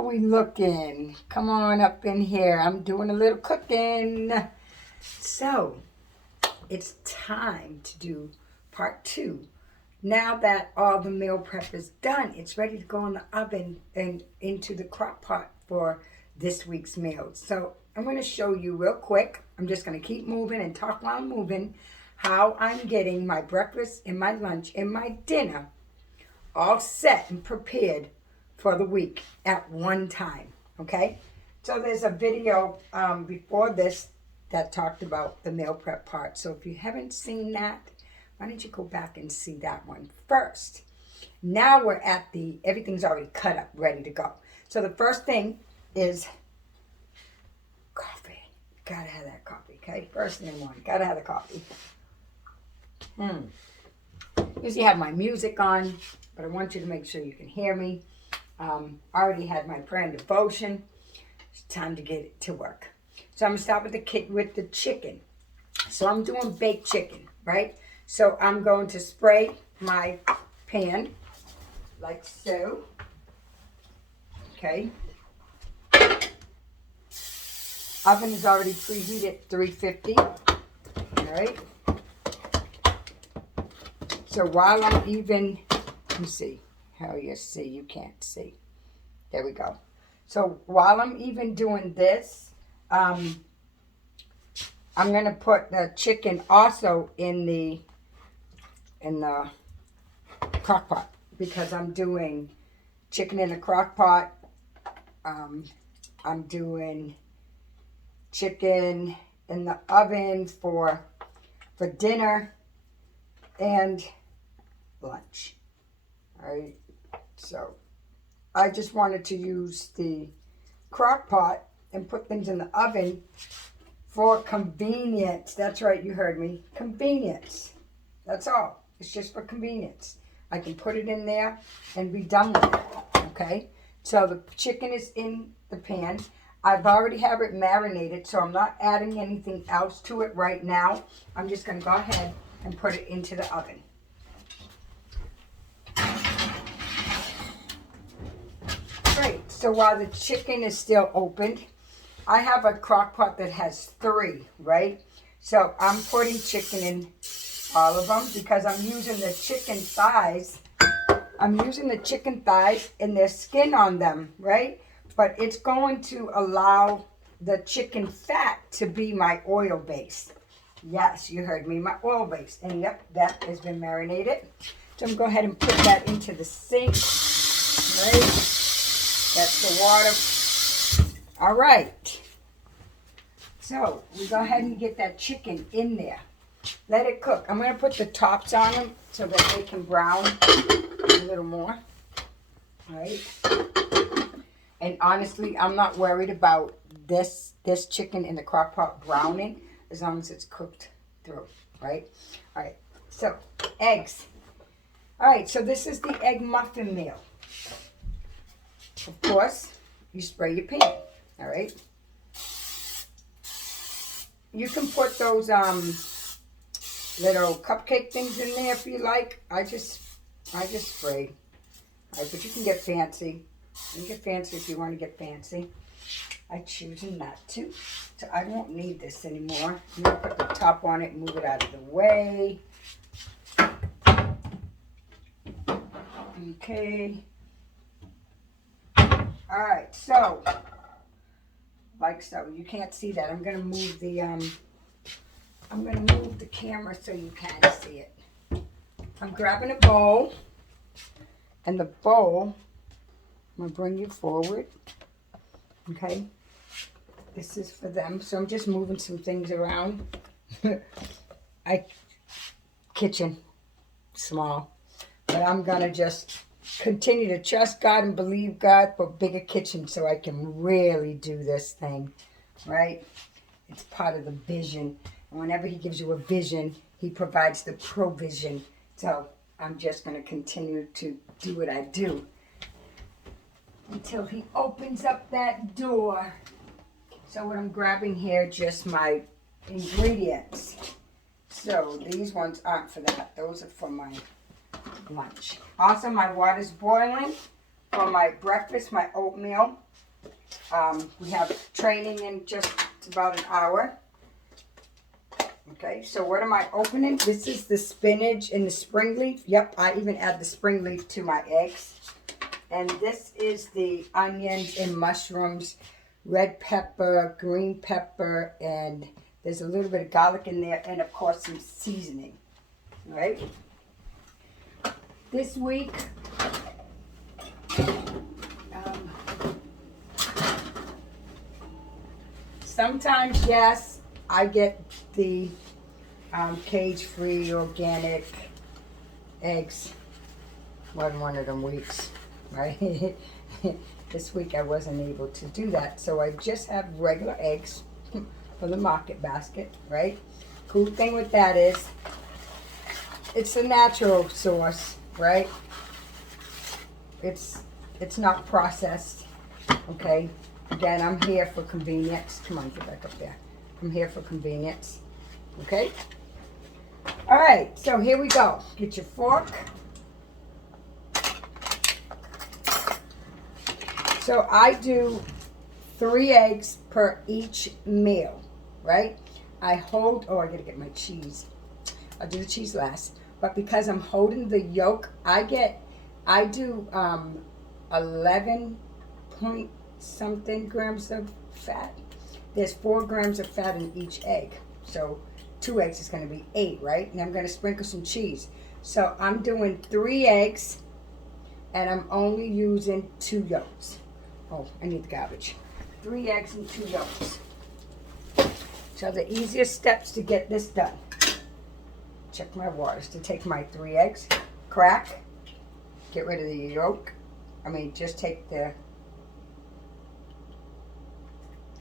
How we looking? Come on up in here. I'm doing a little cooking. So, it's time to do part 2. Now that all the meal prep is done, it's ready to go in the oven and into the crock pot for this week's meal. So, I'm going to show you real quick. I'm just going to keep moving and talk while I'm moving how I'm getting my breakfast and my lunch and my dinner all set and prepared for the week at one time, okay? So there's a video before this that talked about the meal prep part. So if you haven't seen that, why don't you go back and see that one first? Now we're at everything's already cut up, ready to go. So the first thing is coffee. Gotta have that coffee, okay? First thing in the morning, gotta have the coffee. Usually have my music on, but I want you to make sure you can hear me. I already had my prayer and devotion. It's time to get it to work. So I'm going to start with the chicken. So I'm doing baked chicken, right? So I'm going to spray my pan like so. Okay. Oven is already preheated 350. All right. So while I'm even, let me see. How you see, you can't see. There we go. So while I'm even doing this, I'm going to put the chicken also in the crock pot because I'm doing chicken in the crock pot. I'm doing chicken in the oven for dinner and lunch. All right. So I just wanted to use the crock pot and put things in the oven for convenience. That's right, you heard me. Convenience. That's all. It's just for convenience. I can put it in there and be done with it. Okay? So the chicken is in the pan. I've already have it marinated, so I'm not adding anything else to it right now. I'm just going to go ahead and put it into the oven. Great. So while the chicken is still opened, I have a crock pot that has 3, right? So I'm putting chicken in all of them because I'm using the chicken thighs. I'm using the chicken thighs and there's skin on them, right? But it's going to allow the chicken fat to be my oil base. Yes, you heard me, my oil base. And yep, that has been marinated. So I'm going to go ahead and put that into the sink, right? That's the water. All right. So we go ahead and get that chicken in there. Let it cook. I'm going to put the tops on them so that they can brown a little more. All right. And honestly, I'm not worried about this chicken in the crock pot browning as long as it's cooked through. Right? All right. So eggs. All right. So this is the egg muffin meal. Of course, you spray your pan, all right? You can put those little cupcake things in there if you like. I just spray. All right, but you can get fancy. You can get fancy if you want to get fancy. I choose not to, so I won't need this anymore. I'm going to put the top on it and move it out of the way. Okay. All right, so, like so, you can't see that. I'm gonna move the camera so you can see it. I'm grabbing a bowl, and the bowl, I'm gonna bring you forward, okay? This is for them, so I'm just moving some things around. Kitchen, small, but I'm gonna just continue to trust God and believe God for bigger kitchen so I can really do this thing, right? It's part of the vision. And whenever he gives you a vision, he provides the provision. So I'm just going to continue to do what I do until he opens up that door. So what I'm grabbing here, just my ingredients. So these ones aren't for that. Those are for my lunch. Also, my water's boiling. for my breakfast, my oatmeal. We have training in just about an hour. Okay, so what am I opening? This is the spinach and the spring leaf. Yep, I even add the spring leaf to my eggs. And this is the onions and mushrooms, red pepper, green pepper, and there's a little bit of garlic in there, and of course some seasoning. All right. This week, sometimes, yes, I get the cage-free organic eggs. Wasn't one of them weeks, right? This week I wasn't able to do that, so I just have regular eggs from the market basket, right? Cool thing with that is it's a natural source, right? It's not processed, okay? Again, I'm here for convenience. Come on, get back up there. I'm here for convenience, okay? All right, so here we go. Get your fork. So I do 3 eggs per each meal, right? I gotta get my cheese. I'll do the cheese last. But because I'm holding the yolk, I do 11 point something grams of fat. There's 4 grams of fat in each egg. So 2 eggs is gonna be 8, right? And I'm gonna sprinkle some cheese. So I'm doing 3 eggs and I'm only using 2 yolks. Oh, I need the garbage. 3 eggs and 2 yolks. So the easiest steps to get this done. Check my waters. To take my 3 eggs, crack, get rid of the yolk. Just take the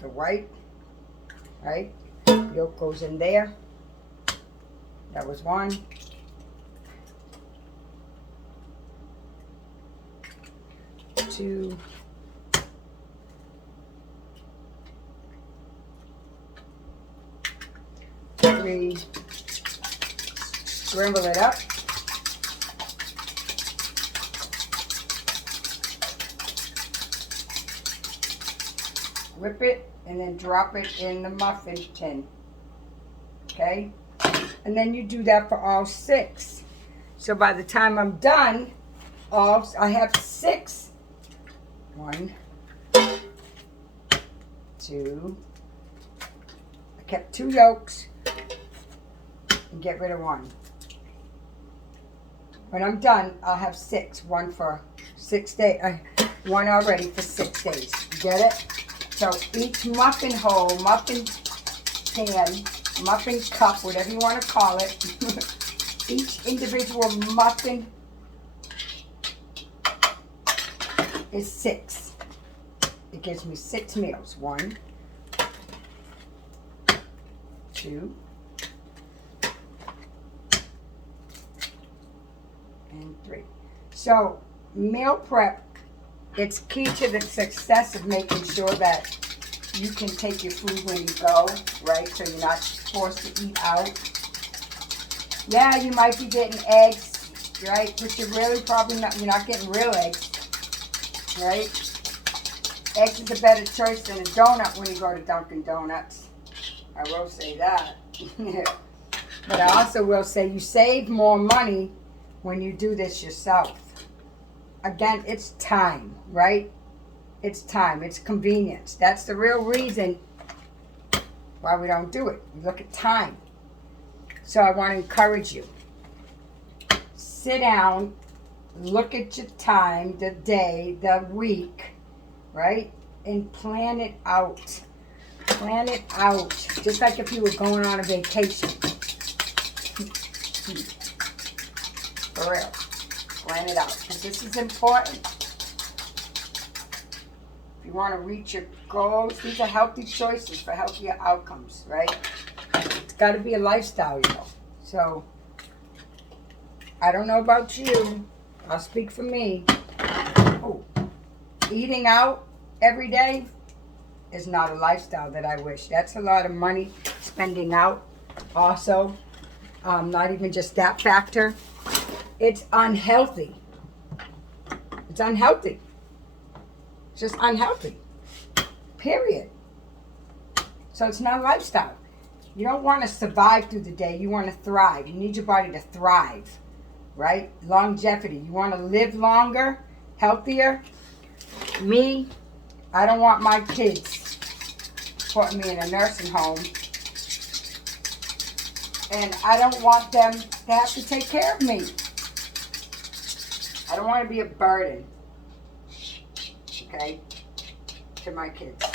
white, right? Yolk goes in there. That was 1. 2. 3. Scramble it up. Whip it and then drop it in the muffin tin. Okay? And then you do that for all 6. So by the time I'm done, I have 6. 1, 2. I kept 2 yolks and get rid of 1. When I'm done, I'll have 6. 1 for 6 days. 1 already for 6 days. Get it? So each muffin hole, muffin pan, muffin cup, whatever you want to call it, each individual muffin is 6. It gives me 6 meals. 1, 2, and 3. So meal prep, it's key to the success of making sure that you can take your food when you go, right? So you're not forced to eat out. Yeah, you might be getting eggs, right? But you're really probably not, you're not getting real eggs, right? Eggs is a better choice than a donut when you go to Dunkin' Donuts. I will say that. But I also will say you save more money when you do this yourself. Again, it's time, right? It's time. It's convenience. That's the real reason why we don't do it. We look at time. So I want to encourage you. Sit down, look at your time, the day, the week, right? And plan it out. Plan it out. Just like if you were going on a vacation. For real. Plan it out. Because this is important. If you want to reach your goals, these are healthy choices for healthier outcomes, right? It's got to be a lifestyle, you know. So, I don't know about you. I'll speak for me. Oh, eating out every day is not a lifestyle that I wish. That's a lot of money spending out. Also, not even just that factor. It's unhealthy. It's unhealthy. just unhealthy. Period. So it's not a lifestyle. You don't want to survive through the day. You want to thrive. You need your body to thrive, right? Longevity. You want to live longer, healthier. Me, I don't want my kids putting me in a nursing home. And I don't want them to have to take care of me. I don't want to be a burden, okay, to my kids.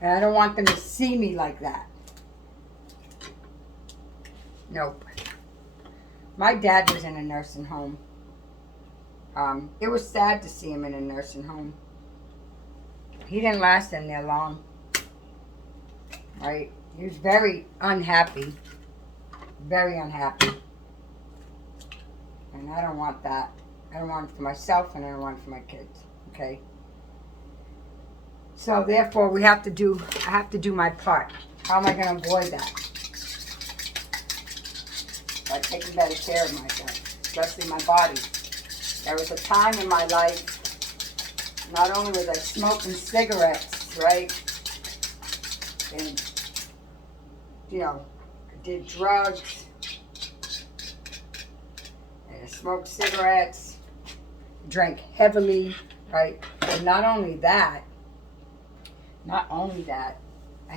And I don't want them to see me like that. Nope. My dad was in a nursing home. It was sad to see him in a nursing home. He didn't last in there long. Right? He was very unhappy. Very unhappy. And I don't want that. I don't want it for myself, and I don't want it for my kids. Okay? So therefore I have to do my part. How am I going to avoid that? By taking better care of myself, especially my body. There was a time in my life, not only was I smoking cigarettes, right? And, you know, I did drugs. And I smoked cigarettes. Drank heavily, right? But not only that, I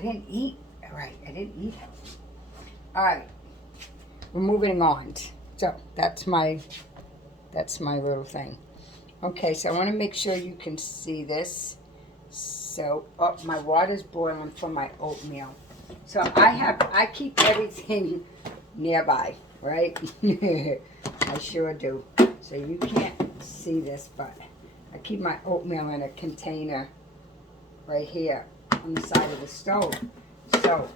didn't eat right. I didn't eat healthy. All right. We're moving on. So that's my little thing. Okay, so I want to make sure you can see this. So, oh, my water's boiling for my oatmeal. So I keep everything nearby, right? I sure do. So you can't see this, but I keep my oatmeal in a container right here on the side of the stove. So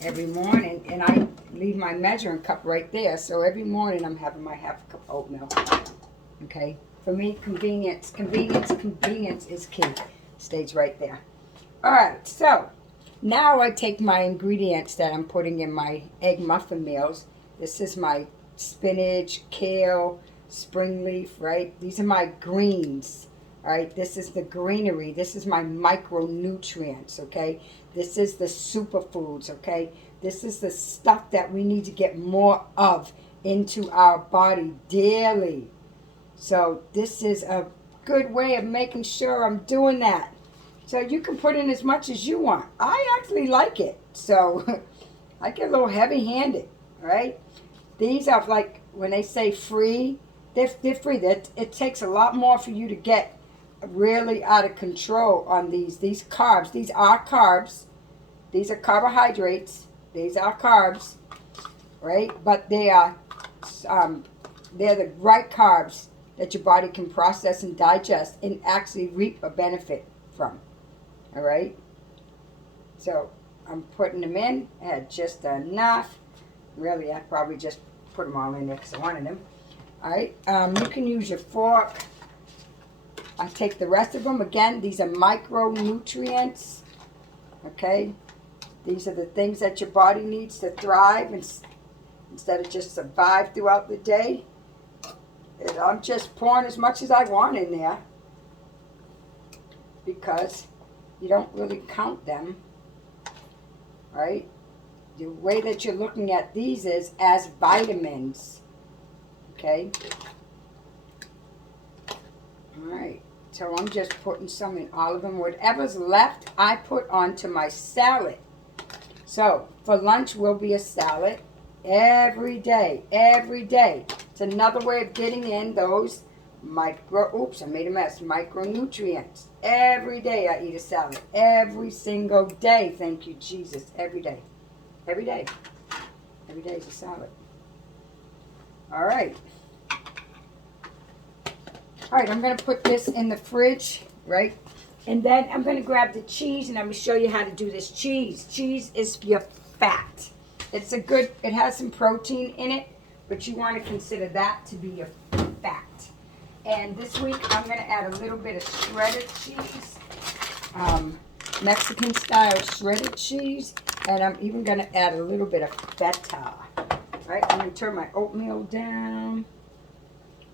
every morning, and I leave my measuring cup right there. So every morning I'm having my half cup oatmeal. Okay? For me, convenience is key. Stays right there. All right, so now I take my ingredients that I'm putting in my egg muffin meals. This is my spinach, kale, spring leaf, right? These are my greens, all right? This is the greenery. This is my micronutrients, okay? This is the superfoods, okay? This is the stuff that we need to get more of into our body daily. So this is a good way of making sure I'm doing that. So you can put in as much as you want. I actually like it. So I get a little heavy-handed, right? These are like, when they say free, they're free. It takes a lot more for you to get really out of control on these carbs. These are carbs. These are carbohydrates. These are carbs, right? But they're the right carbs that your body can process and digest and actually reap a benefit from. All right? So I'm putting them in. I had just enough. Really, I probably just put them all in there because I wanted them. All right? You can use your fork. I take the rest of them. Again, these are micronutrients. Okay? These are the things that your body needs to thrive instead of just survive throughout the day. And I'm just pouring as much as I want in there because you don't really count them, right? The way that you're looking at these is as vitamins, okay? All right, so I'm just putting some in all of them. Whatever's left, I put onto my salad. So for lunch will be a salad every day, every day. It's another way of getting in those micronutrients. Every day I eat a salad. Every single day. Thank you, Jesus. Every day. Every day. Every day is a salad. All right. All right, I'm going to put this in the fridge, right? And then I'm going to grab the cheese and I'm going to show you how to do this cheese. Cheese is your fat. It has some protein in it, but you want to consider that to be your fat. And this week I'm going to add a little bit of shredded cheese, Mexican style shredded cheese, and I'm even going to add a little bit of feta. Right, I'm going to turn my oatmeal down.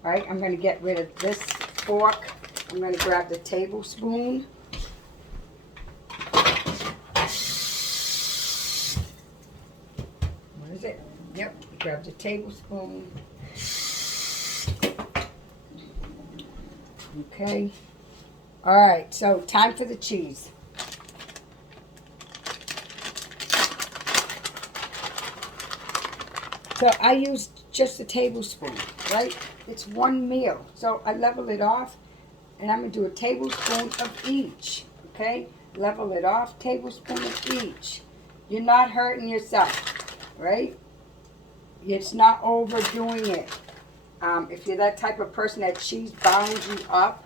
Right, I'm going to get rid of this fork I'm going to grab the tablespoon. What is it? Yep, grab the tablespoon. Okay. All right, so time for the cheese. So I used just a tablespoon, right? It's one meal. So I level it off, and I'm going to do a tablespoon of each, okay? Level it off, tablespoon of each. You're not hurting yourself, right? It's not overdoing it. If you're that type of person that cheese bounds you up,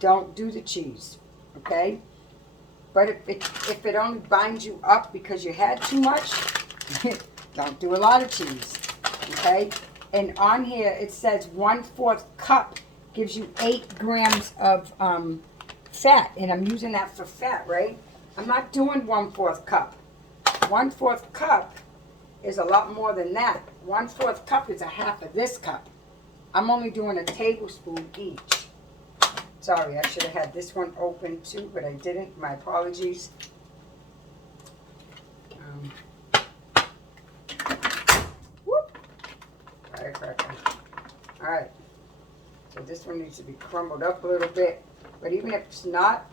don't do the cheese, okay? But if it only binds you up because you had too much, don't do a lot of cheese, okay? And on here it says 1/4 cup gives you 8 grams of fat, and I'm using that for fat, right? I'm not doing 1/4 cup. 1/4 cup is a lot more than that. 1/4 cup is a half of this cup. I'm only doing a tablespoon each. Sorry, I should have had this one open too, but I didn't. My apologies. Whoop. Firecracker. All right. So this one needs to be crumbled up a little bit. But even if it's not,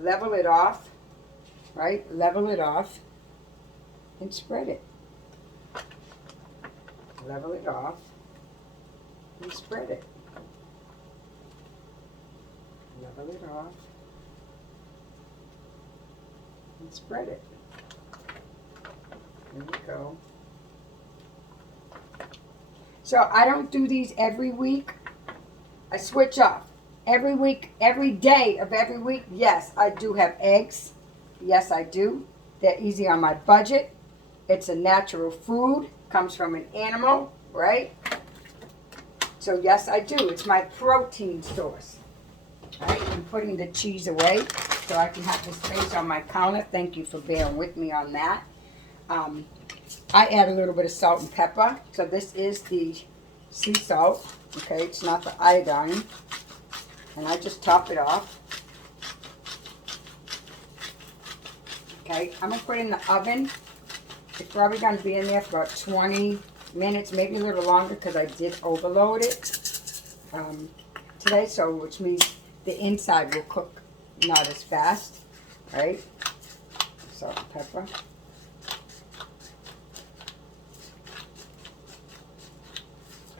level it off. Right? Level it off. And spread it. Level it off. And spread it. Level it off. And spread it. There we go. So I don't do these every week. I switch off. Every week, every day of every week, yes, I do have eggs. Yes, I do. They're easy on my budget. It's a natural food. Comes from an animal, right? So yes, I do. It's my protein source. All right, I'm putting the cheese away so I can have the space on my counter. Thank you for bearing with me on that. I add a little bit of salt and pepper. So this is the sea salt. Okay, it's not the iodine. And I just top it off. Okay, I'm going to put it in the oven. It's probably going to be in there for about 20 minutes, maybe a little longer because I did overload it today. So which means the inside will cook not as fast, right? Salt and pepper.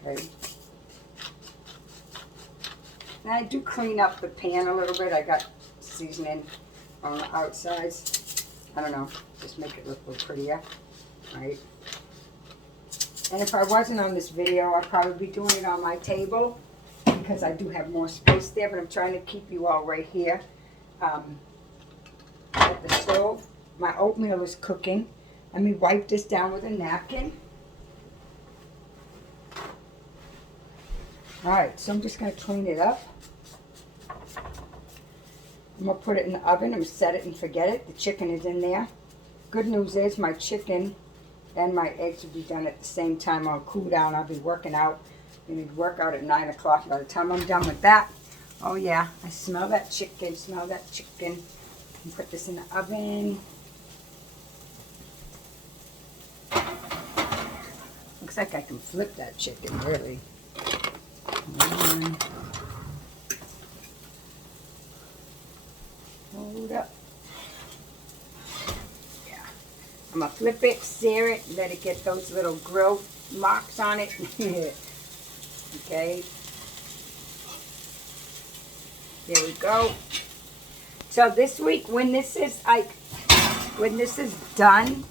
Okay. And I do clean up the pan a little bit. I got seasoning on the outsides. I don't know, just make it look a little prettier, right? And if I wasn't on this video, I'd probably be doing it on my table because I do have more space there, but I'm trying to keep you all right here at the stove. My oatmeal is cooking. Let me wipe this down with a napkin. All right, so I'm just going to clean it up. I'm going to put it in the oven and set it and forget it. The chicken is in there. Good news is my chicken and my eggs will be done at the same time. I'll cool down. I'll be working out. I need to work out at 9 o'clock. By the time I'm done with that, oh yeah, I smell that chicken. Smell that chicken. And put this in the oven. Looks like I can flip that chicken, really. Hold up. Yeah. I'm going to flip it, sear it, let it get those little grill marks on it. Okay. There we go. So this week, when this is done,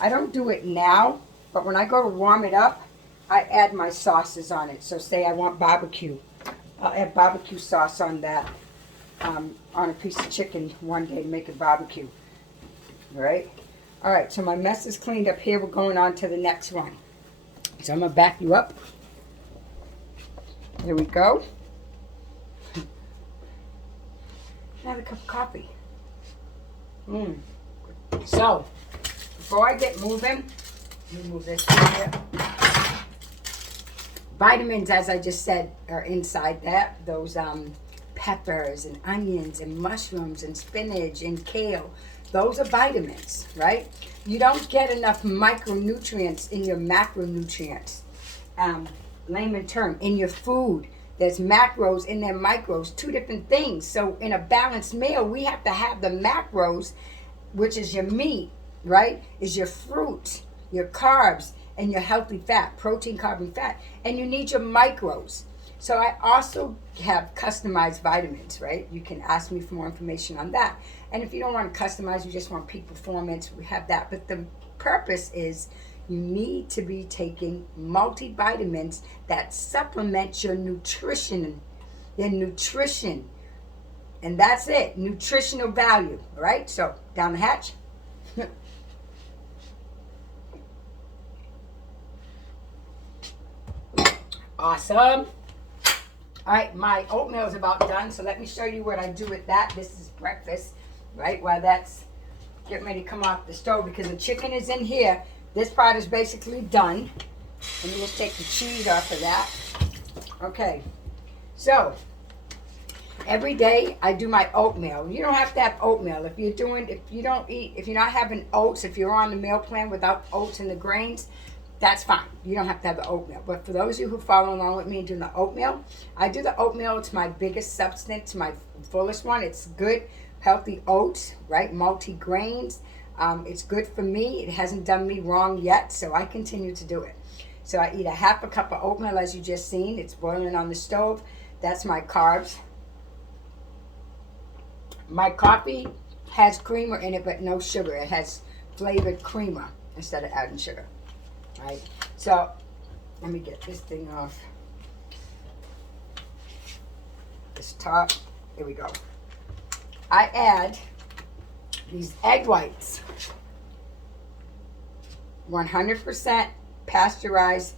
I don't do it now, but when I go to warm it up, I add my sauces on it. So say I want barbecue. I'll add barbecue sauce on that, on a piece of chicken one day to make it barbecue. All right? All right, so my mess is cleaned up here. We're going on to the next one. So I'm going to back you up. Here we go. Another cup of coffee. So, before I get moving, let me move this here. Vitamins, as I just said, are inside that. Those peppers and onions and mushrooms and spinach and kale. Those are vitamins, right? You don't get enough micronutrients in your macronutrients. Layman term, in your food. There's macros and there micros, two different things. So in a balanced meal, we have to have the macros, which is your meat, right? Is your fruit, your carbs, and your healthy fat, protein, carb, and fat. And you need your micros. So I also have customized vitamins, right? You can ask me for more information on that. And if you don't want to customize, you just want peak performance, we have that. But the purpose is you need to be taking multivitamins that supplement your nutrition. And that's it, nutritional value, all right? So down the hatch. Awesome. All right, my oatmeal is about done, so let me show you what I do with that. This is breakfast, right? While that's getting ready to come off the stove, because the chicken is in here. This part is basically done. Let me just take the cheese off of that. Okay, so every day I do my oatmeal. You don't have to have oatmeal. If you're not having oats, if you're on the meal plan without oats and the grains, that's fine. You don't have to have the oatmeal. But for those of you who follow along with me and doing the oatmeal, I do the oatmeal. It's my biggest substance, my fullest one. It's good, healthy oats, right? Multi-grains. It's good for me. It hasn't done me wrong yet, so I continue to do it. So I eat a half a cup of oatmeal, as you just seen. It's boiling on the stove. That's my carbs. My coffee has creamer in it, but no sugar. It has flavored creamer instead of adding sugar. Right, so let me get this thing off this top. Here we go. I add these egg whites, 100% pasteurized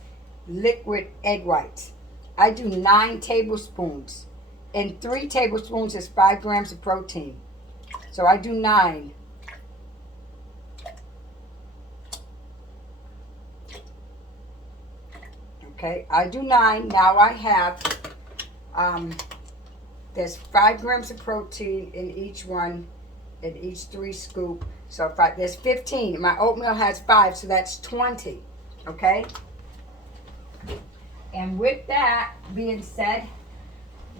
liquid egg whites. I do 9 tablespoons, and 3 tablespoons is 5 grams of protein. So I do 9. Okay, I do 9. Now I have, there's 5 grams of protein in each one, in each 3 scoop. So there's 15. My oatmeal has 5, so that's 20. Okay? And with that being said,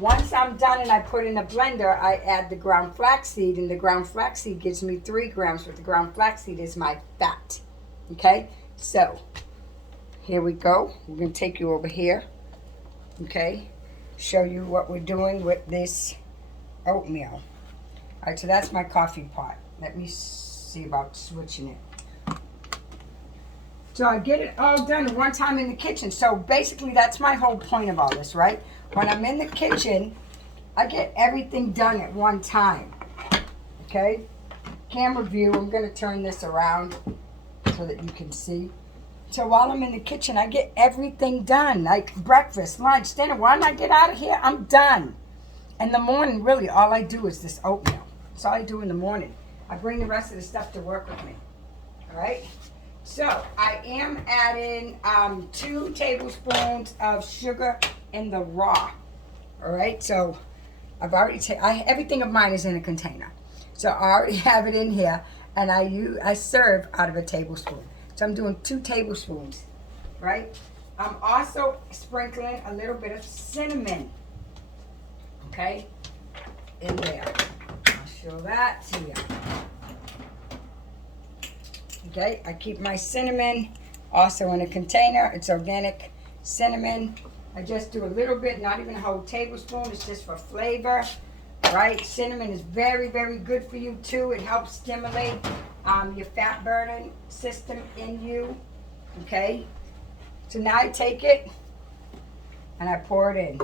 once I'm done and I put in a blender, I add the ground flaxseed, and the ground flaxseed gives me 3 grams, but the ground flaxseed is my fat. Okay? So here we go. We're going to take you over here, okay? Show you what we're doing with this oatmeal. All right, so that's my coffee pot. Let me see about switching it. So I get it all done at one time in the kitchen. So basically, that's my whole point of all this, right? When I'm in the kitchen, I get everything done at one time, okay? Camera view, I'm going to turn this around so that you can see. So while I'm in the kitchen, I get everything done, like breakfast, lunch, dinner. When I get out of here, I'm done. In the morning, really, all I do is this oatmeal. That's all I do in the morning. I bring the rest of the stuff to work with me. All right? So I am adding 2 tablespoons of sugar in the raw. All right? So I've already everything of mine is in a container. So I already have it in here, and I serve out of a tablespoon. So I'm doing 2 tablespoons, right? I'm also sprinkling a little bit of cinnamon, okay, in there. I'll show that to you. Okay, I keep my cinnamon also in a container. It's organic cinnamon. I just do a little bit, not even a whole tablespoon. It's just for flavor, right? Cinnamon is very, very good for you too. It helps stimulate your fat burning system in you, okay? So now I take it and I pour it in.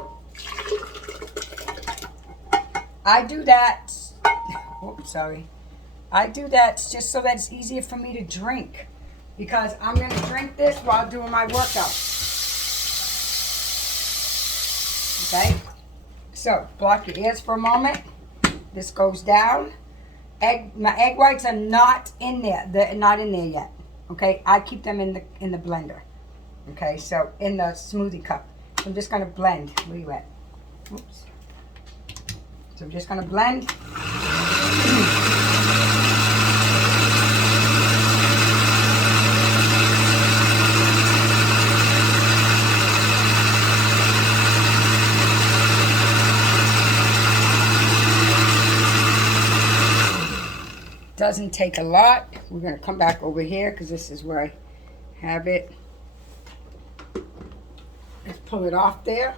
I do that, oops, sorry. I do that just so that it's easier for me to drink, because I'm going to drink this while doing my workout. Okay? So, block your ears for a moment. This goes down. My egg whites are not in there. They're not in there yet. Okay? I keep them in the blender. Okay? So, in the smoothie cup. I'm just going to blend. Where you at? Oops. So I'm just going to blend. Doesn't take a lot. We're going to come back over here because this is where I have it. Let's pull it off there.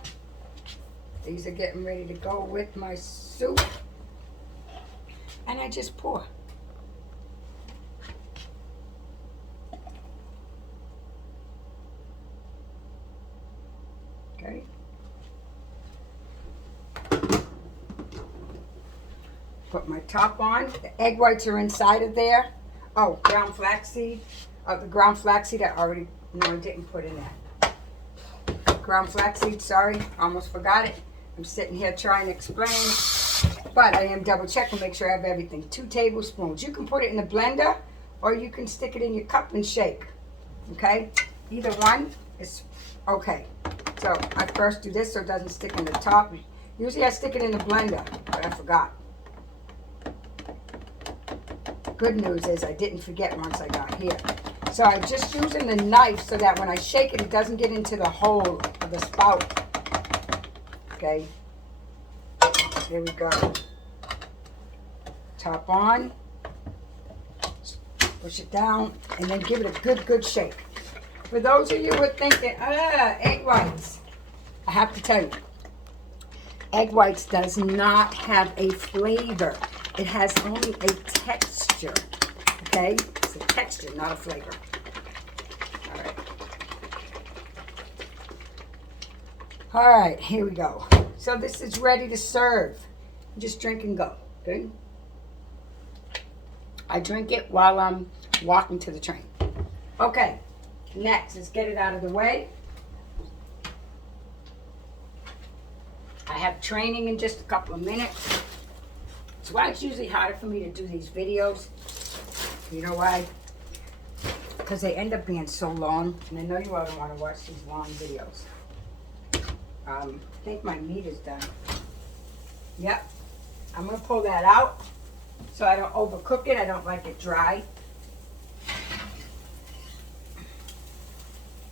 These are getting ready to go with my soup. And I just pour. Okay. Put my top on. The egg whites are inside of there. Oh, ground flaxseed. The ground flaxseed I already, no, I didn't put in there. Ground flaxseed, sorry, almost forgot it. I'm sitting here trying to explain, but I am double checking, make sure I have everything. 2 tablespoons. You can put it in the blender, or you can stick it in your cup and shake. Okay? Either one is okay. So I first do this so it doesn't stick in the top. Usually I stick it in the blender, but I forgot. Good news is I didn't forget once I got here. So I'm just using the knife so that when I shake it, it doesn't get into the hole of the spout. Okay. There we go. Top on. Push it down and then give it a good shake. For those of you who are thinking, egg whites. I have to tell you, egg whites does not have a flavor. It has only a texture, okay? It's a texture, not a flavor. All right. All right, here we go. So this is ready to serve. Just drink and go, good? I drink it while I'm walking to the train. Okay, next, let's get it out of the way. I have training in just a couple of minutes. That's why it's usually harder for me to do these videos. You know why? Because they end up being so long, and I know you all don't want to watch these long videos. I think my meat is done. Yep. I'm going to pull that out so I don't overcook it. I don't like it dry.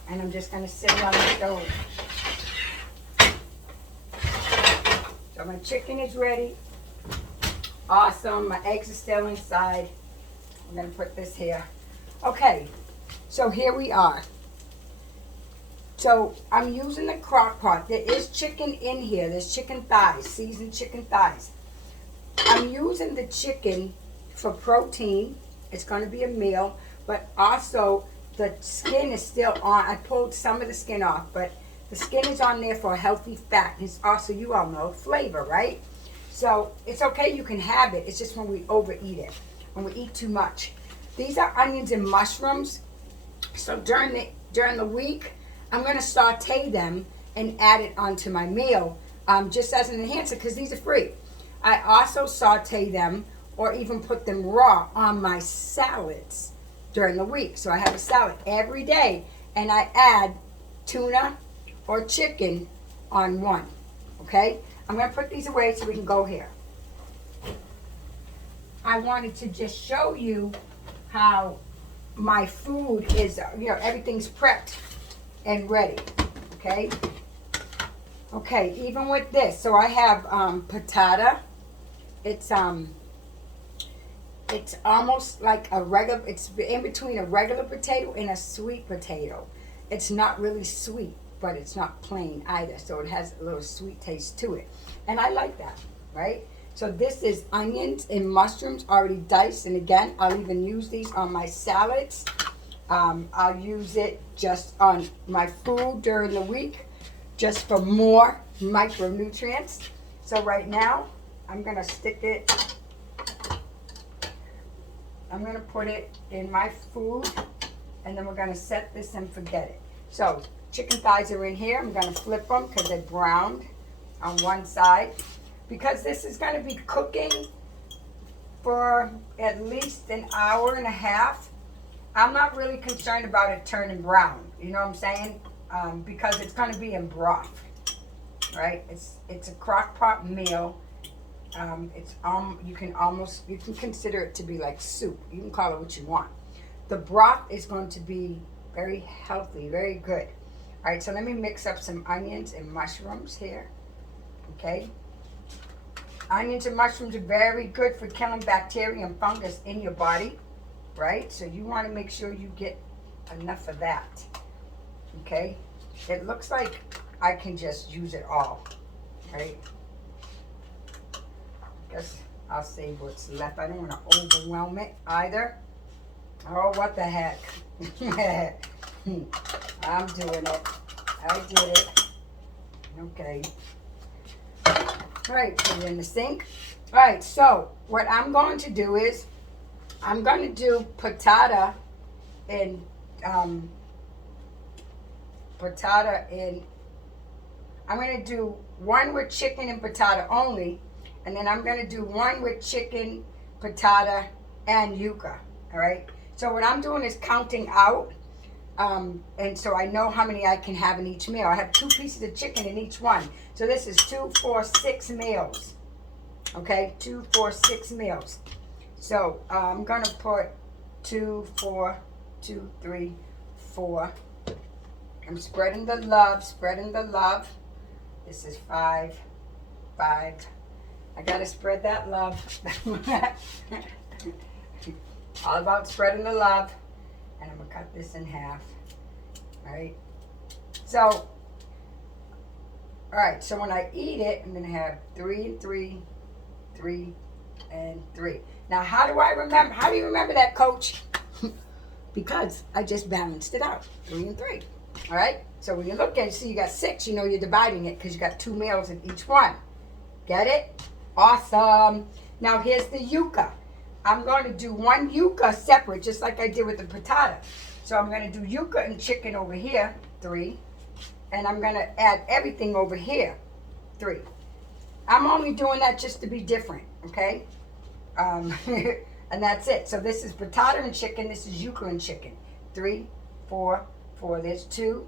And I'm just going to sit it on the stove. So my chicken is ready. Awesome. My eggs are still inside. I'm going to put this here. Okay. So here we are. So I'm using the crock pot. There is chicken in here. There's chicken thighs, seasoned chicken thighs. I'm using the chicken for protein. It's going to be a meal. But also the skin is still on. I pulled some of the skin off. But the skin is on there for a healthy fat. It's also, you all know, flavor, right? So it's okay, you can have it. It's just when we overeat it, when we eat too much. These are onions and mushrooms. So during the week, I'm going to saute them and add it onto my meal just as an enhancer because these are free. I also saute them or even put them raw on my salads during the week. So I have a salad every day and I add tuna or chicken on one. Okay? I'm going to put these away so we can go here. I wanted to just show you how my food is, everything's prepped and ready, okay? Okay, even with this, so I have patata. It's almost like a regular, it's in between a regular potato and a sweet potato. It's not really sweet, but it's not plain either, so it has a little sweet taste to it. And I like that, right? So this is onions and mushrooms already diced, and again, I'll even use these on my salads. I'll use it just on my food during the week, just for more micronutrients. So right now, I'm gonna stick it, I'm gonna put it in my food, and then we're gonna set this and forget it. So chicken thighs are in here. I'm gonna flip them because they're browned on one side. Because this is gonna be cooking for at least an hour and a half, I'm not really concerned about it turning brown. You know what I'm saying? Because it's gonna be in broth, right? It's a crock pot meal. You can consider it to be like soup. You can call it what you want. The broth is going to be very healthy, very good. All right, so let me mix up some onions and mushrooms here. Okay. Onions and mushrooms are very good for killing bacteria and fungus in your body, right? So you want to make sure you get enough of that. Okay. It looks like I can just use it all, right? Guess I'll save what's left. I don't want to overwhelm it either. Oh, what the heck. I'm doing it. I did it. Okay. All right, put it in the sink. All right, so what I'm going to do is I'm going to do patata and I'm going to do one with chicken and patata only, and then I'm going to do one with chicken, patata, and yuca. All right. So what I'm doing is counting out, and so I know how many I can have in each meal. I have 2 pieces of chicken in each one. So this is 2, 4, 6 meals. Okay, 2, 4, 6 meals. So I'm going to put 2, 4, 2, 3, 4. I'm spreading the love, spreading the love. This is 5, 5. I got to spread that love. All about spreading the love. And I'm going to cut this in half. All right. So, all right. So when I eat it, I'm going to have 3 and 3, 3 and 3. Now, how do I remember? How do you remember that, Coach? Because I just balanced it out. 3 and 3. All right. So when you look at it, see you got 6. You know you're dividing it because you got 2 meals in each one. Get it? Awesome. Now here's the yuca. I'm going to do one yuca separate, just like I did with the patata. So I'm going to do yuca and chicken over here, 3. And I'm going to add everything over here, 3. I'm only doing that just to be different, okay? And that's it. So this is patata and chicken. This is yuca and chicken. 3, 4, 4. There's 2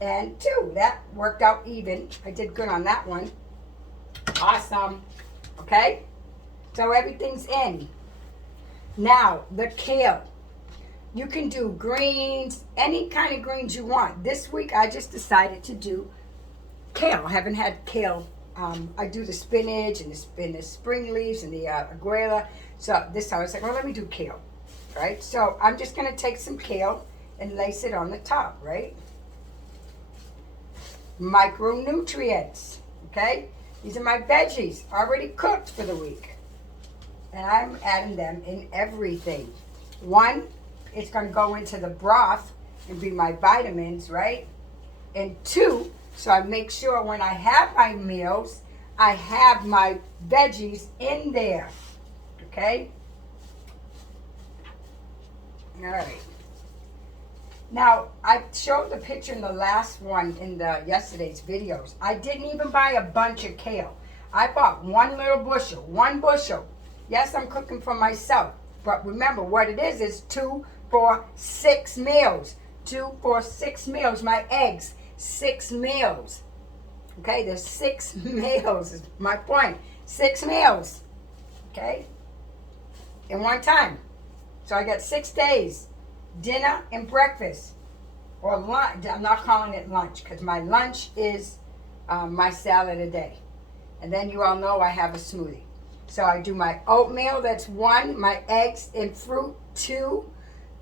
and 2. That worked out even. I did good on that one. Awesome. Okay? So everything's in. Now, the kale. You can do greens, any kind of greens you want. This week, I just decided to do kale. I haven't had kale. I do the spinach and the spring leaves and the aguila. So this time I was like, well, let me do kale. Right? So I'm just going to take some kale and lace it on the top, right? Micronutrients. Okay? These are my veggies already cooked for the week. And I'm adding them in everything. 1, it's going to go into the broth and be my vitamins, right? And 2, so I make sure when I have my meals, I have my veggies in there. Okay? All right. Now, I showed the picture in the last one in the yesterday's videos. I didn't even buy a bunch of kale. I bought 1 little bushel, 1 bushel. Yes, I'm cooking for myself. But remember, what it is 2, 4, 6 meals. 2, 4, 6 meals. My eggs, 6 meals. Okay, there's 6 meals is my point. 6 meals. Okay? In one time. So I got 6 days. Dinner and breakfast. Or lunch. I'm not calling it lunch because my lunch is my salad a day. And then you all know I have a smoothie. So I do my oatmeal, that's 1, my eggs and fruit, 2,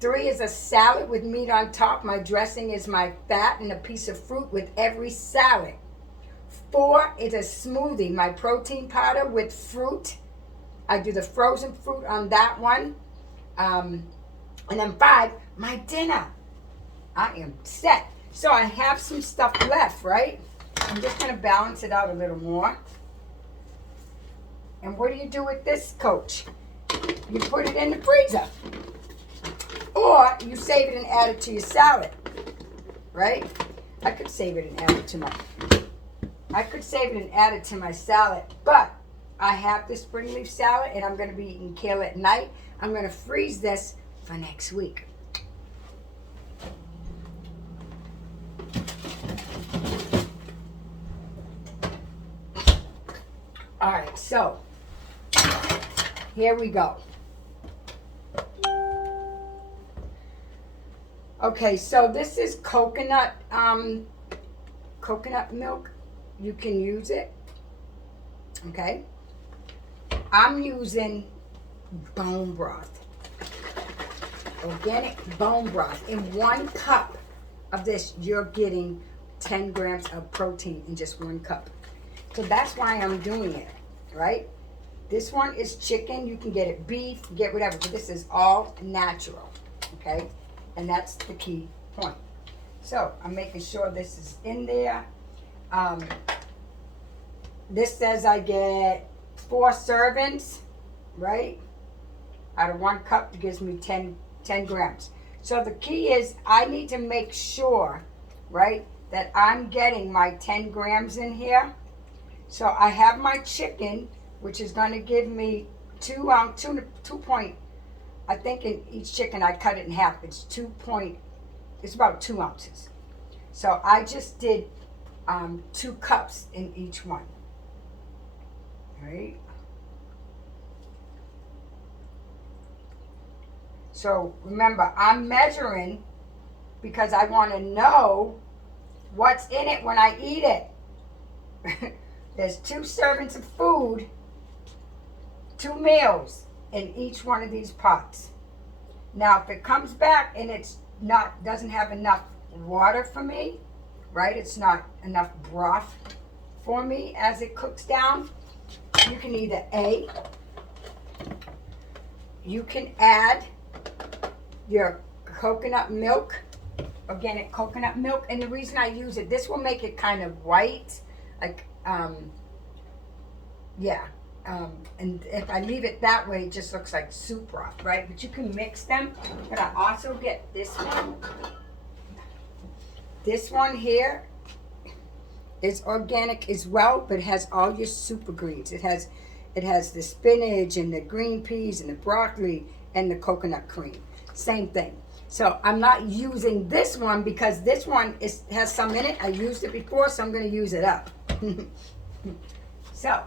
3 is a salad with meat on top. My dressing is my fat and a piece of fruit with every salad. 4 is a smoothie, my protein powder with fruit. I do the frozen fruit on that one. And then 5, my dinner. I am set. So I have some stuff left, right? I'm just going to balance it out a little more. And what do you do with this, Coach? You put it in the freezer. Or you save it and add it to your salad. Right? I could save it and add it to my salad. But I have the spring leaf salad and I'm going to be eating kale at night. I'm going to freeze this for next week. All right, so Here we go. Okay, so this is coconut milk. You can use it. Okay. I'm using bone broth. Organic bone broth. In 1 cup of this, you're getting 10 grams of protein in just 1 cup. So that's why I'm doing it, right? This one is chicken. You can get it beef, get whatever, but this is all natural, okay? And that's the key point. So I'm making sure this is in there. This says I get 4 servings, right? Out of 1 cup, it gives me 10 grams. So the key is I need to make sure, right, that I'm getting my 10 grams in here. So I have my chicken, which is going to give me 2 point. I think in each chicken I cut it in half. It's about 2 ounces. So I just did 2 cups in each one. Right? So remember, I'm measuring because I want to know what's in it when I eat it. There's 2 servings of food, 2 meals in each one of these pots. Now, if it comes back and doesn't have enough water for me, right? It's not enough broth for me as it cooks down. You can either you can add your coconut milk, organic coconut milk, and the reason I use it, this will make it kind of white, like and if I leave it that way, it just looks like soup broth, right? But you can mix them. But I also get this one. This one here is organic as well, but it has all your super greens. It has the spinach and the green peas and the broccoli and the coconut cream. Same thing. So I'm not using this one because this one has some in it. I used it before, so I'm going to use it up. So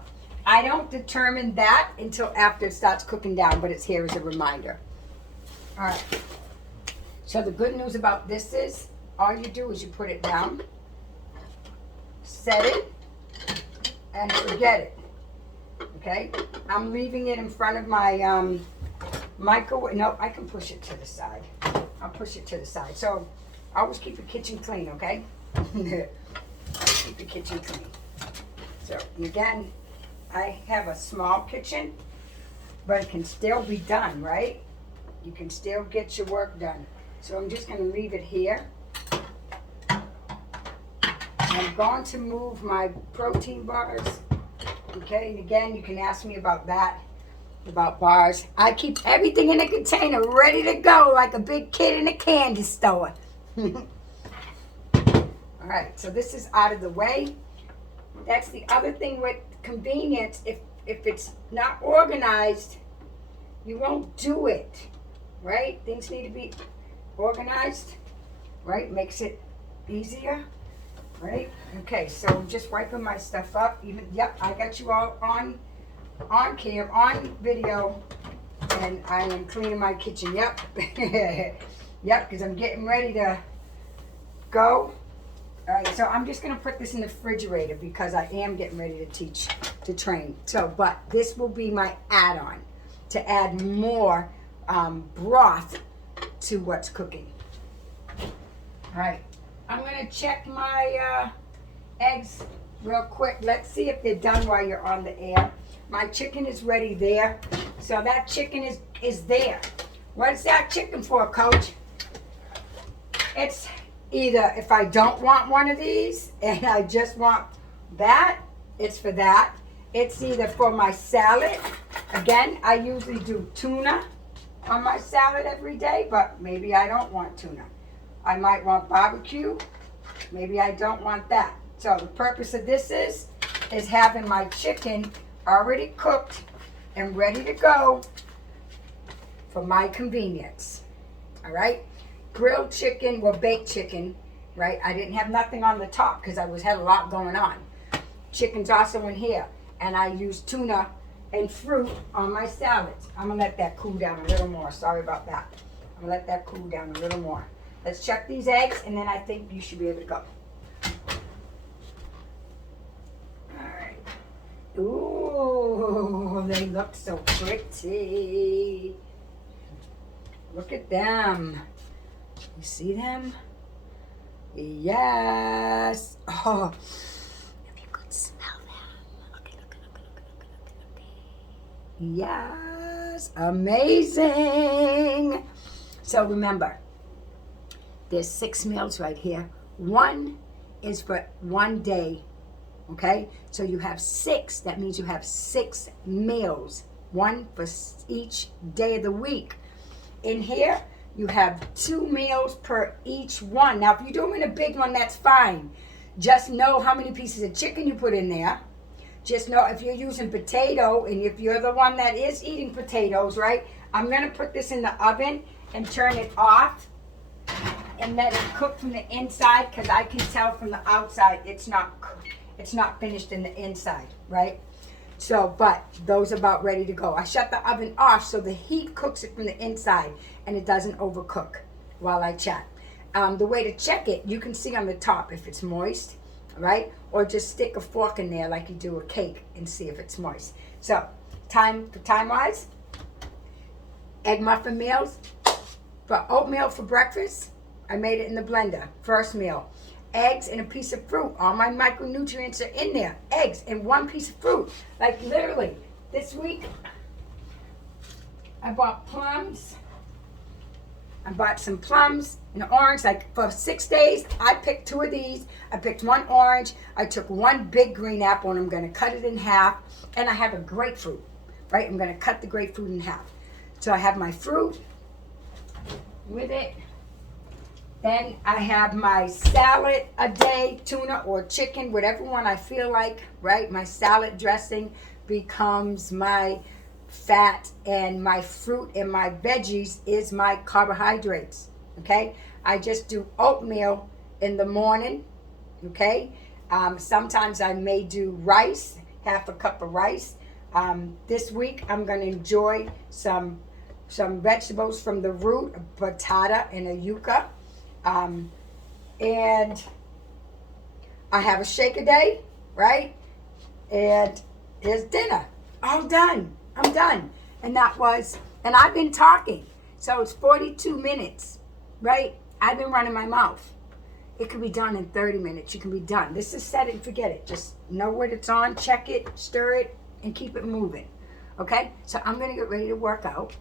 I don't determine that until after it starts cooking down, but it's here as a reminder. All right. So the good news about this is all you do is you put it down, set it, and forget it. Okay? I'm leaving it in front of my microwave. No, I can push it to the side. I'll push it to the side. So always keep your kitchen clean, okay? Keep your kitchen clean. So again, I have a small kitchen, but it can still be done, right? You can still get your work done. So I'm just going to leave it here. I'm going to move my protein bars. Okay, and again, you can ask me about that, about bars. I keep everything in a container ready to go like a big kid in a candy store. All right, so this is out of the way. That's the other thing with convenience. If it's not organized, you won't do it, right? Things need to be organized, right? Makes it easier, right? Okay, so I'm just wiping my stuff up. Yep, I got you all on cam, on video, and I am cleaning my kitchen. Yep, yep, because I'm getting ready to go. All right, so I'm just going to put this in the refrigerator because I am getting ready to train. So, but this will be my add-on to add more broth to what's cooking. All right, I'm going to check my eggs real quick. Let's see if they're done while you're on the air. My chicken is ready there. So that chicken is there. What is that chicken for, Coach? It's either if I don't want one of these and I just want that, it's for that. It's either for my salad. Again, I usually do tuna on my salad every day, but maybe I don't want tuna. I might want barbecue. Maybe I don't want that. So the purpose of this is having my chicken already cooked and ready to go for my convenience. All right? Grilled chicken, well, baked chicken, right? I didn't have nothing on the top because I had a lot going on. Chicken's also in here. And I use tuna and fruit on my salads. I'm gonna let that cool down a little more. Sorry about that. I'm gonna let that cool down a little more. Let's check these eggs, and then I think you should be able to go. All right. Ooh, they look so pretty. Look at them. You see them? Yes. Oh, if you could smell them. Okay, look. Yes, amazing. So remember, there's 6 meals right here. 1 is for 1 day, okay? So you have 6. That means you have 6 meals, 1 for each day of the week. In here, you have 2 meals per each one. Now, if you're doing a big one, that's fine. Just know how many pieces of chicken you put in there. Just know if you're using potato, and if you're the one that is eating potatoes, right? I'm going to put this in the oven and turn it off and let it cook from the inside, because I can tell from the outside it's not finished in the inside, right? So, but those are about ready to go. I shut the oven off so the heat cooks it from the inside and it doesn't overcook while I chat. The way to check it, you can see on the top if it's moist, right? Or just stick a fork in there like you do a cake and see if it's moist. So, time-wise, egg muffin meals. For oatmeal for breakfast, I made it in the blender. First meal. Eggs and a piece of fruit. All my micronutrients are in there. Eggs and 1 piece of fruit. Like literally, this week, I bought plums. I bought some plums and an orange. Like for 6 days, I picked 2 of these. I picked 1 orange. I took 1 big green apple and I'm going to cut it in half. And I have a grapefruit, right? I'm going to cut the grapefruit in half. So I have my fruit with it. Then I have my salad a day, tuna or chicken, whatever one I feel like, right? My salad dressing becomes my fat, and my fruit and my veggies is my carbohydrates, okay? I just do oatmeal in the morning, okay? Sometimes I may do rice, half a cup of rice. This week I'm going to enjoy some vegetables from the root, a patata and a yucca. And I have a shake a day, right? And there's dinner. All done. I'm done. And I've been talking. So it's 42 minutes, right? I've been running my mouth. It can be done in 30 minutes. You can be done. This is set it and forget it. Just know what it's on, check it, stir it, and keep it moving. Okay? So I'm going to get ready to work out.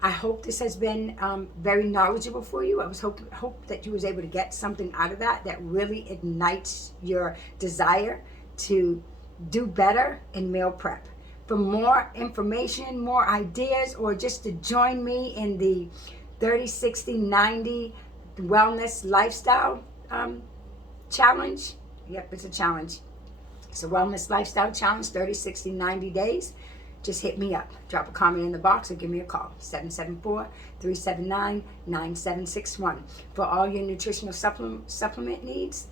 I hope this has been very knowledgeable for you. I hope that you was able to get something out of that really ignites your desire to do better in meal prep. For more information, more ideas, or just to join me in the 30, 60, 90 wellness lifestyle challenge. Yep, it's a challenge. It's a wellness lifestyle challenge, 30, 60, 90 days. Just hit me up. Drop a comment in the box or give me a call. 774-379-9761. For all your nutritional supplement needs,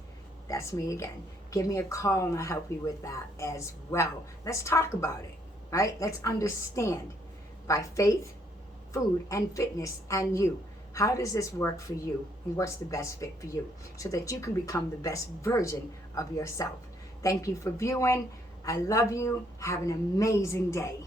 that's me again. Give me a call and I'll help you with that as well. Let's talk about it, right? Let's understand by faith, food, and fitness, and you. How does this work for you? And what's the best fit for you? So that you can become the best version of yourself. Thank you for viewing. I love you. Have an amazing day.